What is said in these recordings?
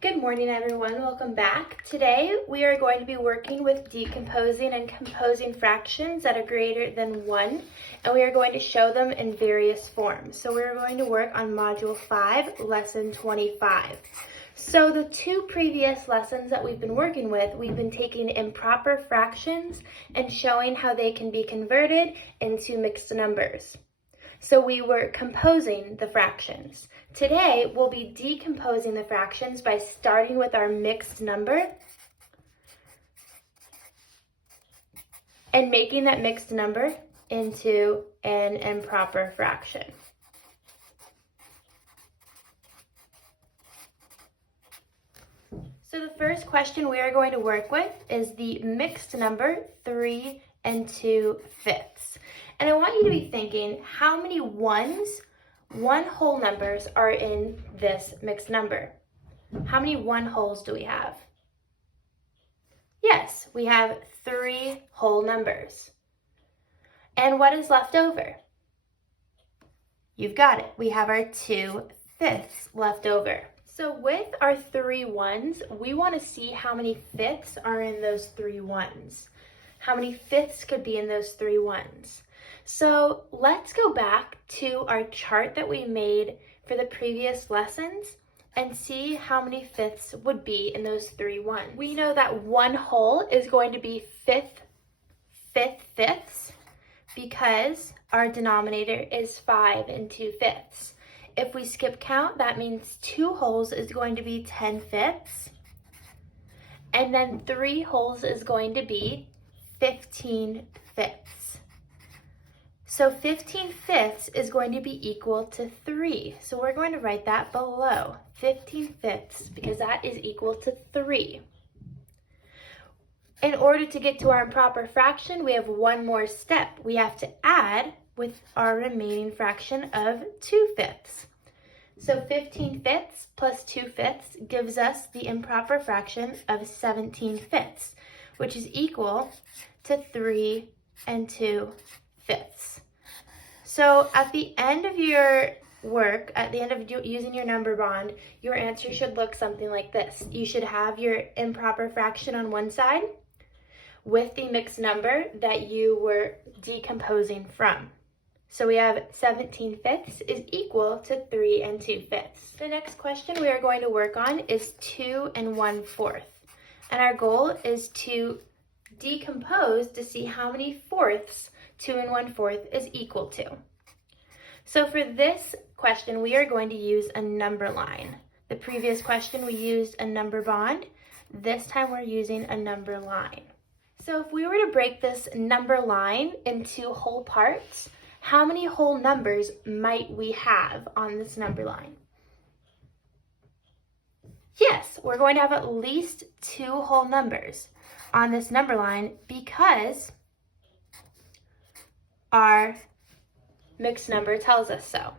Good morning, everyone. Welcome back. Today, we are going to be working with decomposing and composing fractions that are greater than 1, and we are going to show them in various forms. So we're going to work on Module 5, Lesson 25. So the two previous lessons that we've been working with, we've been taking improper fractions and showing how they can be converted into mixed numbers. So we were composing the fractions. Today, we'll be decomposing the fractions by starting with our mixed number and making that mixed number into an improper fraction. So the first question we are going to work with is the mixed number 3 2/5. And I want you to be thinking, how many one whole numbers are in this mixed number? How many one wholes do we have? Yes, we have 3 whole numbers. And what is left over? You've got it. We have our 2/5 left over. So with our 3 ones, we want to see how many fifths are in those 3 ones. How many fifths could be in those 3 ones? So let's go back to our chart that we made for the previous lessons and see how many fifths would be in those 3 ones. We know that 1 whole is going to be fifths because our denominator is 5 2/5. If we skip count, that means 2 wholes is going to be 10/5. And then 3 wholes is going to be 15/5. So 15/5 is going to be equal to 3. So we're going to write that below, 15/5, because that is equal to 3. In order to get to our improper fraction, we have one more step. We have to add with our remaining fraction of 2/5. So 15/5 plus 2/5 gives us the improper fraction of 17/5, which is equal to 3 2/5. So at the end of your work, at the end of using your number bond, your answer should look something like this. You should have your improper fraction on one side with the mixed number that you were decomposing from. So we have 17/5 is equal to 3 2/5. The next question we are going to work on is 2 1/4. And our goal is to decompose to see how many fourths 2 1/4 is equal to. So for this question, we are going to use a number line. The previous question, we used a number bond. This time we're using a number line. So if we were to break this number line into whole parts, how many whole numbers might we have on this number line? Yes, we're going to have at least 2 whole numbers on this number line because our mixed number tells us so.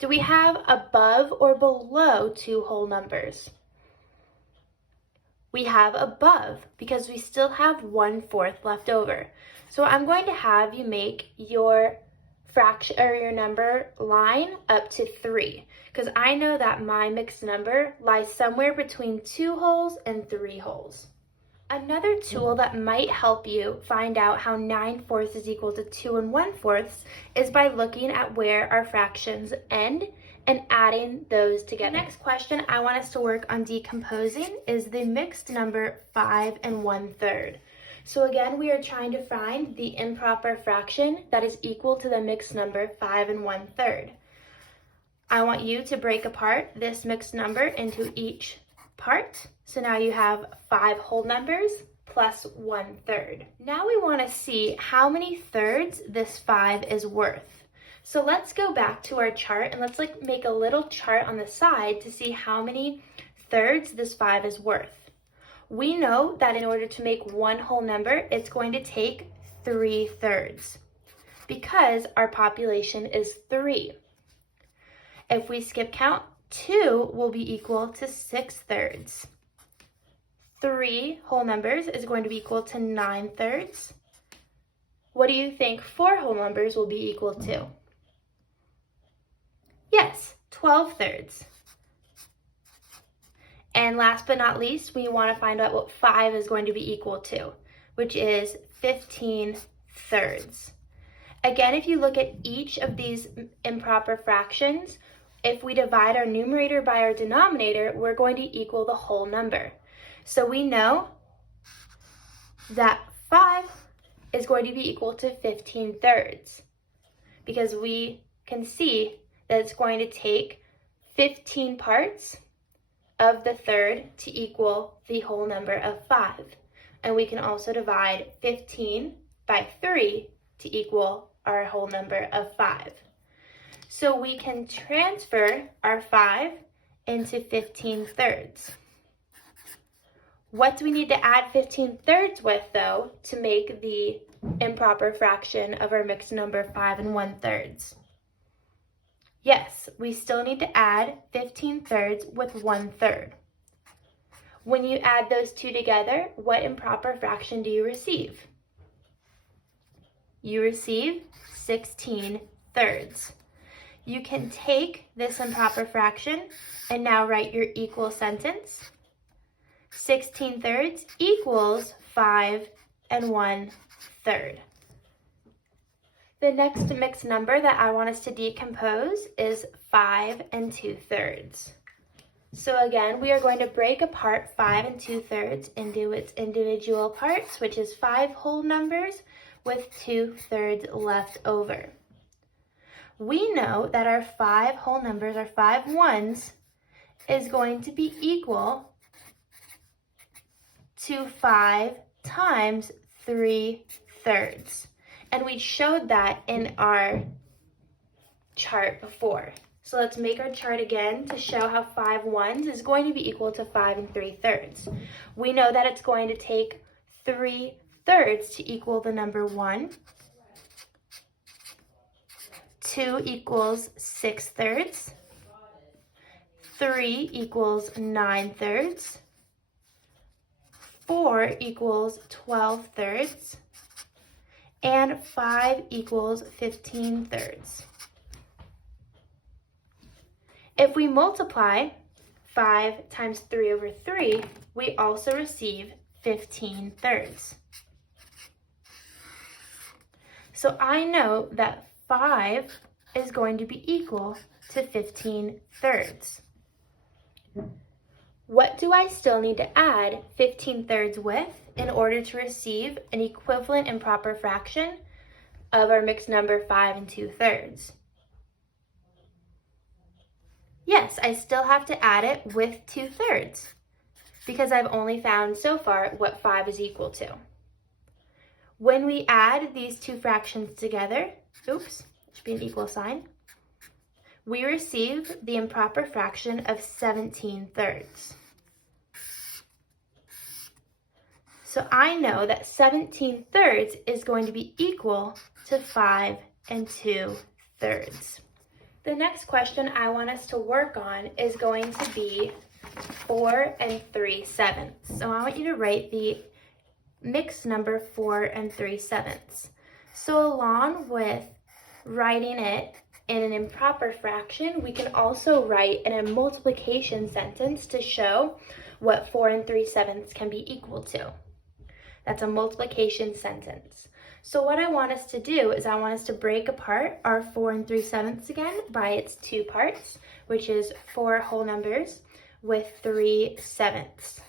Do we have above or below 2 whole numbers? We have above because we still have 1/4 left over. So I'm going to have you make your fraction or your number line up to 3 because I know that my mixed number lies somewhere between 2 wholes and 3 wholes. Another tool that might help you find out how 9/4 is equal to 2 1/4 is by looking at where our fractions end and adding those together. The next question I want us to work on decomposing is the mixed number 5 1/3. So again, we are trying to find the improper fraction that is equal to the mixed number 5 1/3. I want you to break apart this mixed number into each part. So now you have 5 whole numbers plus 1/3. Now we want to see how many thirds this 5 is worth. So let's go back to our chart and let's make a little chart on the side to see how many thirds this 5 is worth. We know that in order to make one whole number, it's going to take 3/3 because our population is 3. If we skip count, 2 will be equal to 6/3. 3 whole numbers is going to be equal to 9/3. What do you think 4 whole numbers will be equal to? Yes, 12/3. And last but not least, we want to find out what 5 is going to be equal to, which is 15 thirds. Again, if you look at each of these improper fractions, if we divide our numerator by our denominator, we're going to equal the whole number. So we know that 5 is going to be equal to 15 thirds because we can see that it's going to take 15 parts of the third to equal the whole number of 5. And we can also divide 15 by 3 to equal our whole number of 5. So we can transfer our 5 into 15 thirds. What do we need to add 15 thirds with, though, to make the improper fraction of our mixed number 5 1/3? Yes, we still need to add 15 thirds with 1/3. When you add those two together, what improper fraction do you receive? You receive 16 thirds. You can take this improper fraction and now write your equal sentence. 16 thirds equals 5 1/3. The next mixed number that I want us to decompose is 5 2/3. So again, we are going to break apart 5 2/3 into its individual parts, which is 5 whole numbers with 2/3 left over. We know that our 5 whole numbers, our 5 ones, is going to be equal to 5 times 3/3. And we showed that in our chart before. So let's make our chart again to show how 5 ones is going to be equal to 5 3/3. We know that it's going to take 3/3 to equal the number 1. 2 equals 6/3. 3 equals 9/3. 4 equals 12/3. And 5 equals 15 thirds. If we multiply 5 times 3/3, we also receive 15 thirds. So I know that 5 is going to be equal to 15 thirds. What do I still need to add 15 thirds with in order to receive an equivalent improper fraction of our mixed number 5 2/3? Yes, I still have to add it with 2/3 because I've only found so far what 5 is equal to. When we add these two fractions together, oops, it should be an equal sign, we receive the improper fraction of 17 thirds. So I know that 17 thirds is going to be equal to 5 2/3. The next question I want us to work on is going to be 4 3/7. So I want you to write the mixed number 4 3/7. So along with writing it in an improper fraction, we can also write in a multiplication sentence to show what 4 3/7 can be equal to. That's a multiplication sentence. So what I want us to do is I want us to break apart our 4 3/7 again by its two parts, which is 4 whole numbers with 3/7.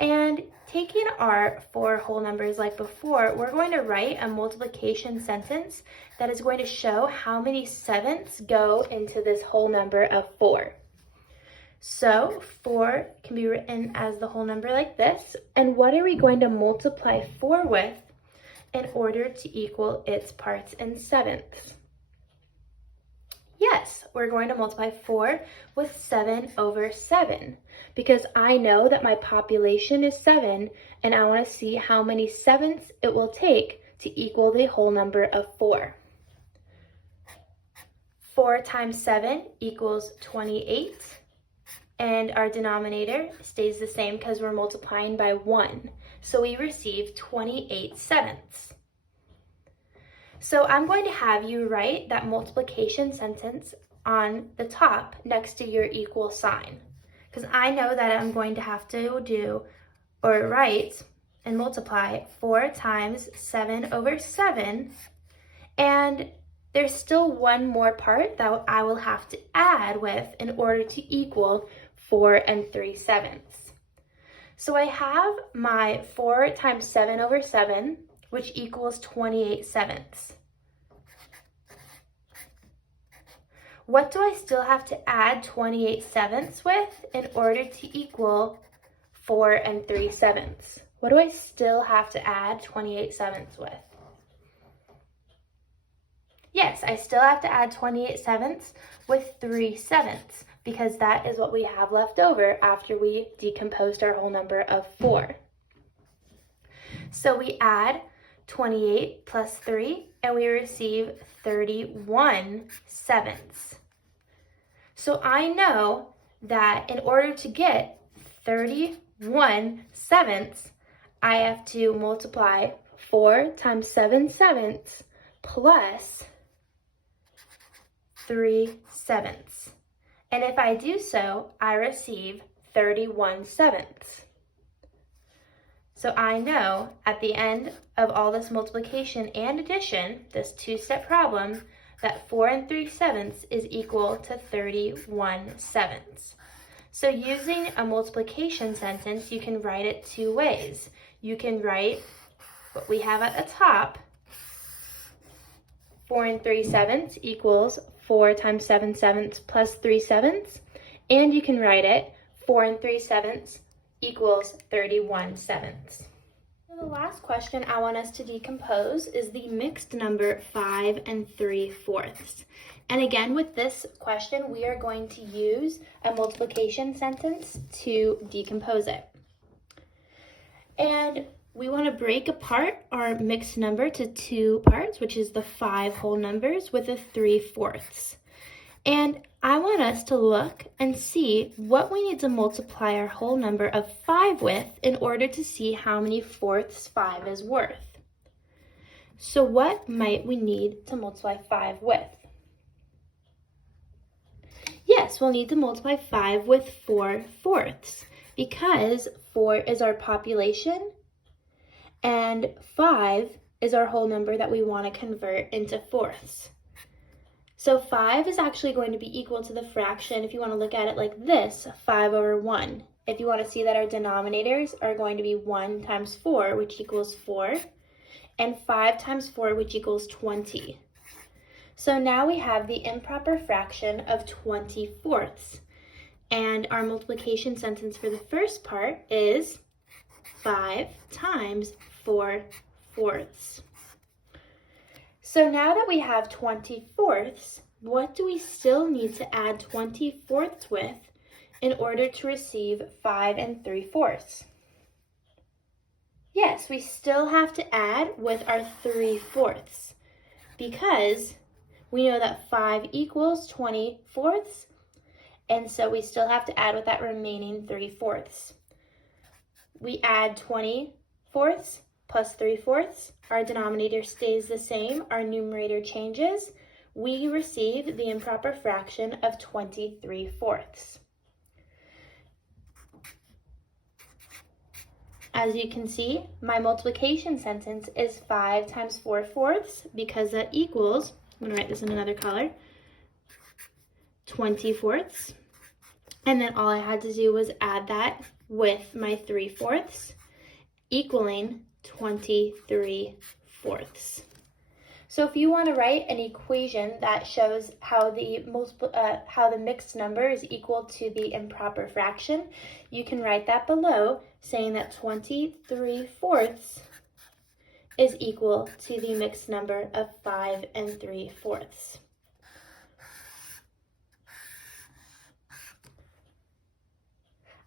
And taking our 4 whole numbers like before, we're going to write a multiplication sentence that is going to show how many sevenths go into this whole number of 4. So 4 can be written as the whole number like this. And what are we going to multiply 4 with in order to equal its parts in sevenths? Yes, we're going to multiply 4 with 7/7 because I know that my population is 7 and I want to see how many sevenths it will take to equal the whole number of 4. 4 times 7 equals 28. And our denominator stays the same because we're multiplying by 1. So we receive 28 sevenths. So I'm going to have you write that multiplication sentence on the top next to your equal sign, because I know that I'm going to have to do or write and multiply 4 times 7 over 7, and there's still one more part that I will have to add with in order to equal 4 3/7. So I have my 4 times 7 over 7, which equals 28/7. What do I still have to add 28/7 with in order to equal 4 3/7? What do I still have to add 28/7 with? Yes, I still have to add 28/7 with 3/7 because that is what we have left over after we decomposed our whole number of 4. So we add 28 plus 3 and we receive 31/7. So I know that in order to get 31/7, I have to multiply 4 times 7/7 plus 3/7. And if I do so, I receive 31/7. So I know at the end of all this multiplication and addition, this two-step problem, that 4 3/7 is equal to 31/7. So using a multiplication sentence, you can write it two ways. You can write what we have at the top, 4 3/7 equals 4 times 7/7 plus 3/7, and you can write it 4 3/7 equals 31/7. The last question I want us to decompose is the mixed number 5 3/4. And again, with this question, we are going to use a multiplication sentence to decompose it. And we want to break apart our mixed number to two parts, which is the 5 whole numbers with a 3/4. And I want us to look and see what we need to multiply our whole number of 5 with in order to see how many fourths 5 is worth. So what might we need to multiply 5 with? Yes, we'll need to multiply 5 with 4/4 because 4 is our population and 5 is our whole number that we want to convert into fourths. So 5 is actually going to be equal to the fraction, if you want to look at it like this, 5 over 1. If you want to see that our denominators are going to be 1 times 4, which equals 4, and 5 times 4, which equals 20. So now we have the improper fraction of 20/4. And our multiplication sentence for the first part is 5 times 4/4. So now that we have 20/4, what do we still need to add 20/4 with in order to receive 5 3/4? Yes, we still have to add with our 3/4 because we know that 5 equals 20/4, and so we still have to add with that remaining 3/4. We add 20/4 plus 3/4. Our denominator stays the same, our numerator changes. We receive the improper fraction of 23/4. As you can see, my multiplication sentence is 5 times 4/4 because that equals, I'm going to write this in another color, 20/4. And then all I had to do was add that with my 3/4, equaling 23/4. So if you want to write an equation that shows how the mixed number is equal to the improper fraction, you can write that below, saying that 23/4 is equal to the mixed number of 5 3/4.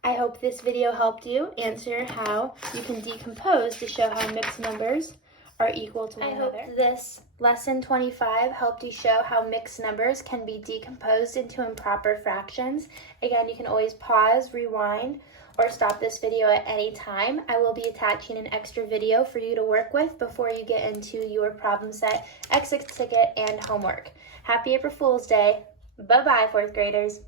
I hope this video helped you answer how you can decompose to show how mixed numbers are equal to one another. I hope this lesson 25 helped you show how mixed numbers can be decomposed into improper fractions. Again, you can always pause, rewind, or stop this video at any time. I will be attaching an extra video for you to work with before you get into your problem set, exit ticket, and homework. Happy April Fool's Day. Bye-bye, 4th graders.